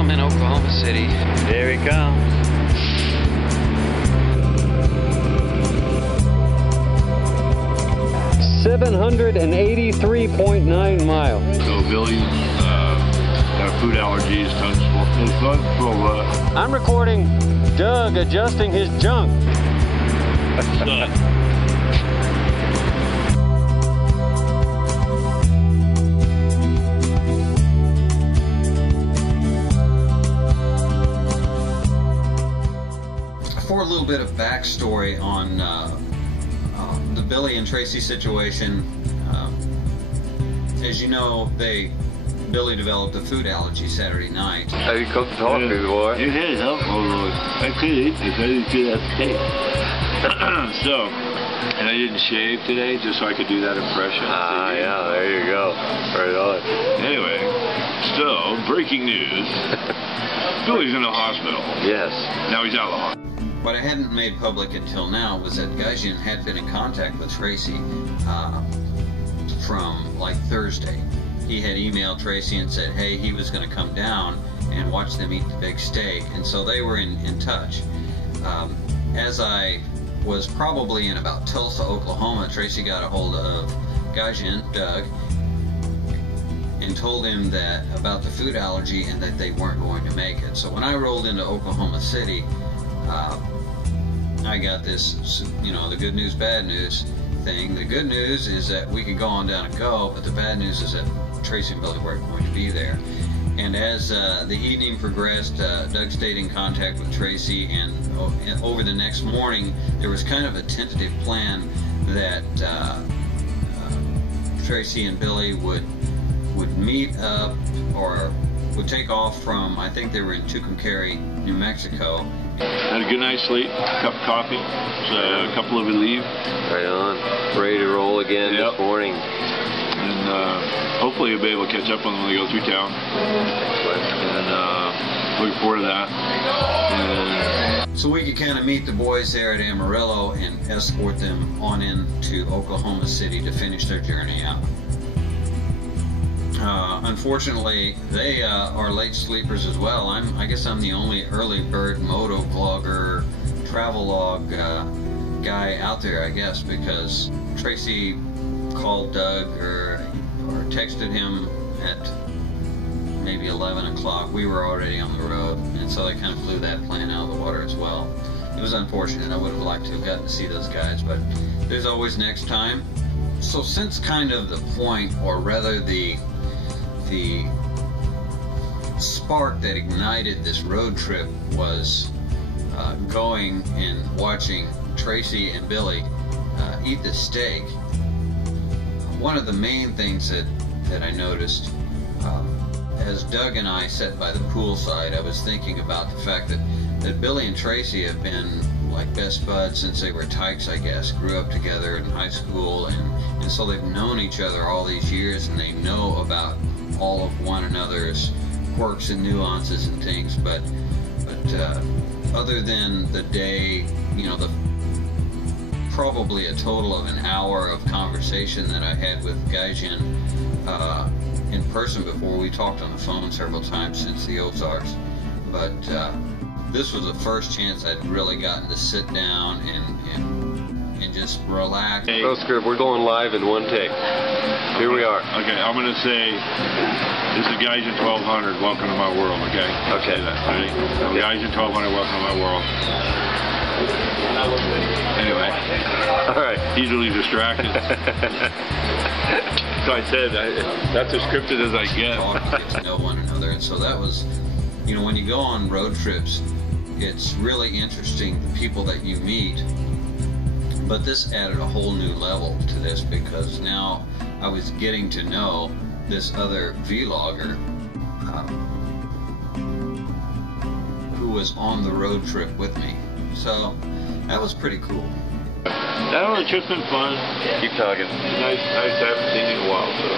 home in Oklahoma City. There he comes. $783.9 miles. So Billy's got food allergies, tongue's full of I'm recording Doug adjusting his junk. For a little bit of backstory on the Billy and Tracy situation, as you know, Billy developed a food allergy Saturday night. Have you cooked talk before? It is helpful. I could eat if I didn't feel that steak. So, and I didn't shave today just so I could do that impression. Ah, yeah, there you go. Right on. Anyway, so breaking news. Billy's in the hospital. Yes. Now he's out of the hospital. What I hadn't made public until now was that Gaijin had been in contact with Tracy from like Thursday. He had emailed Tracy and said, hey, he was going to come down and watch them eat the big steak, and so they were in touch. As I was probably in about Tulsa, Oklahoma, Tracy got a hold of Gaijin, Doug, and told him that about the food allergy and that they weren't going to make it. So when I rolled into Oklahoma City, I got this, you know, the good news, bad news thing. The good news is that we could go on down and go, but the bad news is that Tracy and Billy weren't going to be there. And as the evening progressed, Doug stayed in contact with Tracy, and over the next morning, there was kind of a tentative plan that Tracy and Billy would meet up or would take off from, I think they were in Tucumcari, New Mexico. Had a good night's sleep, cup of coffee, so a couple of relief. Right on. Ready to roll again this morning. And hopefully you'll be able to catch up on them when they go through town. And looking forward to that. And so we could kind of meet the boys there at Amarillo and escort them on into Oklahoma City to finish their journey out. Unfortunately, they are late sleepers as well. I guess I'm the only early bird motovlogger, travelogue guy out there, I guess, because Tracy called Doug or texted him at maybe 11 o'clock. We were already on the road, and so they kind of blew that plan out of the water as well. It was unfortunate. I would have liked to have gotten to see those guys, but there's always next time. So since kind of the point, or rather the spark that ignited this road trip was going and watching Tracy and Billy eat the steak, one of the main things that I noticed as Doug and I sat by the poolside, I was thinking about the fact that Billy and Tracy have been like best buds since they were tykes, I guess. Grew up together in high school, and so they've known each other all these years, and they know about all of one another's quirks and nuances and things, but other than the day, you know, probably a total of an hour of conversation that I had with Gaijin in person before. We talked on the phone several times since the Ozarks, but this was the first chance I'd really gotten to sit down and just relax. Hey. No script, we're going live in one take. Here we are. Okay, I'm going to say, this is Gaijin 1200, welcome to my world, okay? Okay. Say that, ready? Okay. Gaijin 1200, welcome to my world. Anyway. Alright. Easily distracted. So I said, that's as scripted as I get. Get to know one another, and so that was, you know, when you go on road trips, it's really interesting the people that you meet. But this added a whole new level to this, because now I was getting to know this other vlogger who was on the road trip with me. So that was pretty cool. That the trip's been fun. Keep talking. Nice. I haven't seen you in a while, so.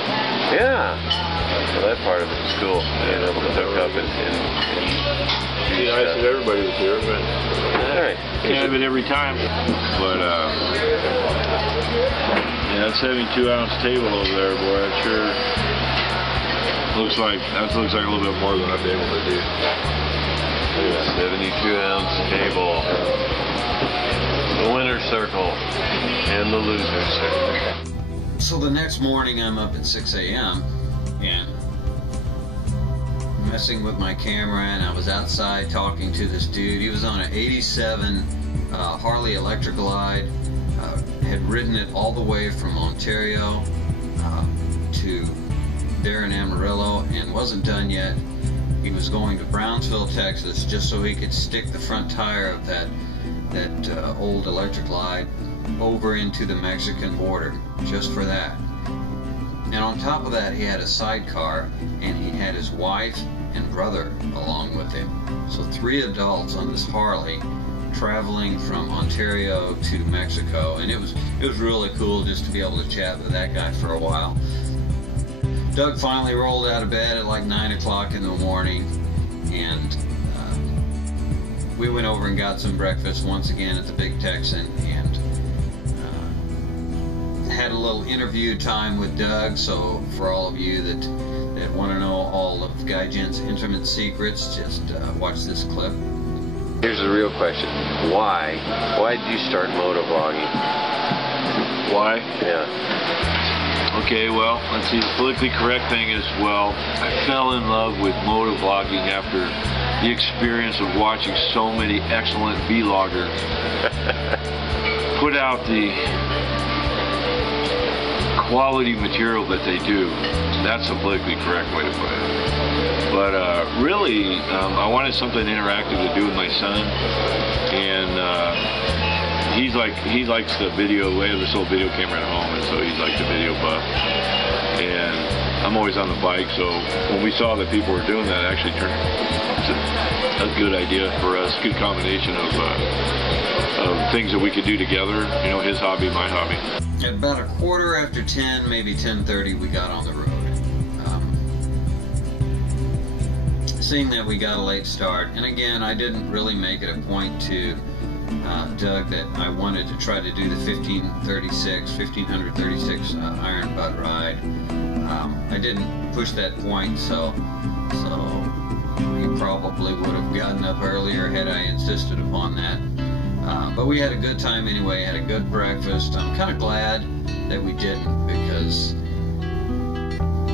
Yeah. Well, that part of it was cool. Being able to hook up and be nice if everybody was here, but alright. Can't have it every time. But yeah, that 72-ounce table over there, boy, that sure looks like a little bit more than I've been able to do. 72-ounce cable, the winner's circle, and the loser's circle. So the next morning I'm up at 6 a.m. and messing with my camera, and I was outside talking to this dude. He was on an 87 Harley Electric Glide, had ridden it all the way from Ontario to there in Amarillo and wasn't done yet. He was going to Brownsville, Texas, just so he could stick the front tire of that old Electric Glide over into the Mexican border, just for that. And on top of that, he had a sidecar, and he had his wife and brother along with him. So 3 adults on this Harley traveling from Ontario to Mexico, and it was really cool just to be able to chat with that guy for a while. Doug finally rolled out of bed at like 9 o'clock in the morning, and we went over and got some breakfast once again at the Big Texan, and had a little interview time with Doug. So for all of you that want to know all of Guy Gent's intimate secrets, just watch this clip. Here's the real question. Why did you start motovlogging? Why? Yeah. Okay, well, let's see. The politically correct thing is, well, I fell in love with motovlogging after the experience of watching so many excellent vloggers put out the quality material that they do. That's the politically correct way to put it. But really, I wanted something interactive to do with my son, and he likes the video. We have this old video camera at home, and so he's like the video buff. And I'm always on the bike, so when we saw that people were doing that, it actually turned a good idea for us. Good combination of things that we could do together. You know, his hobby, my hobby. At about 10:15, maybe 10:30, we got on the road. Seeing that we got a late start, and again, I didn't really make it a point to Doug that I wanted to try to do the 1536 iron butt ride. I didn't push that point, so he probably would have gotten up earlier had I insisted upon that. But we had a good time anyway, had a good breakfast. I'm kind of glad that we didn't, because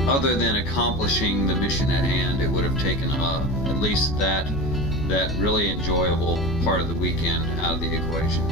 other than accomplishing the mission at hand, it would have taken at least that really enjoyable part of the weekend out of the equation.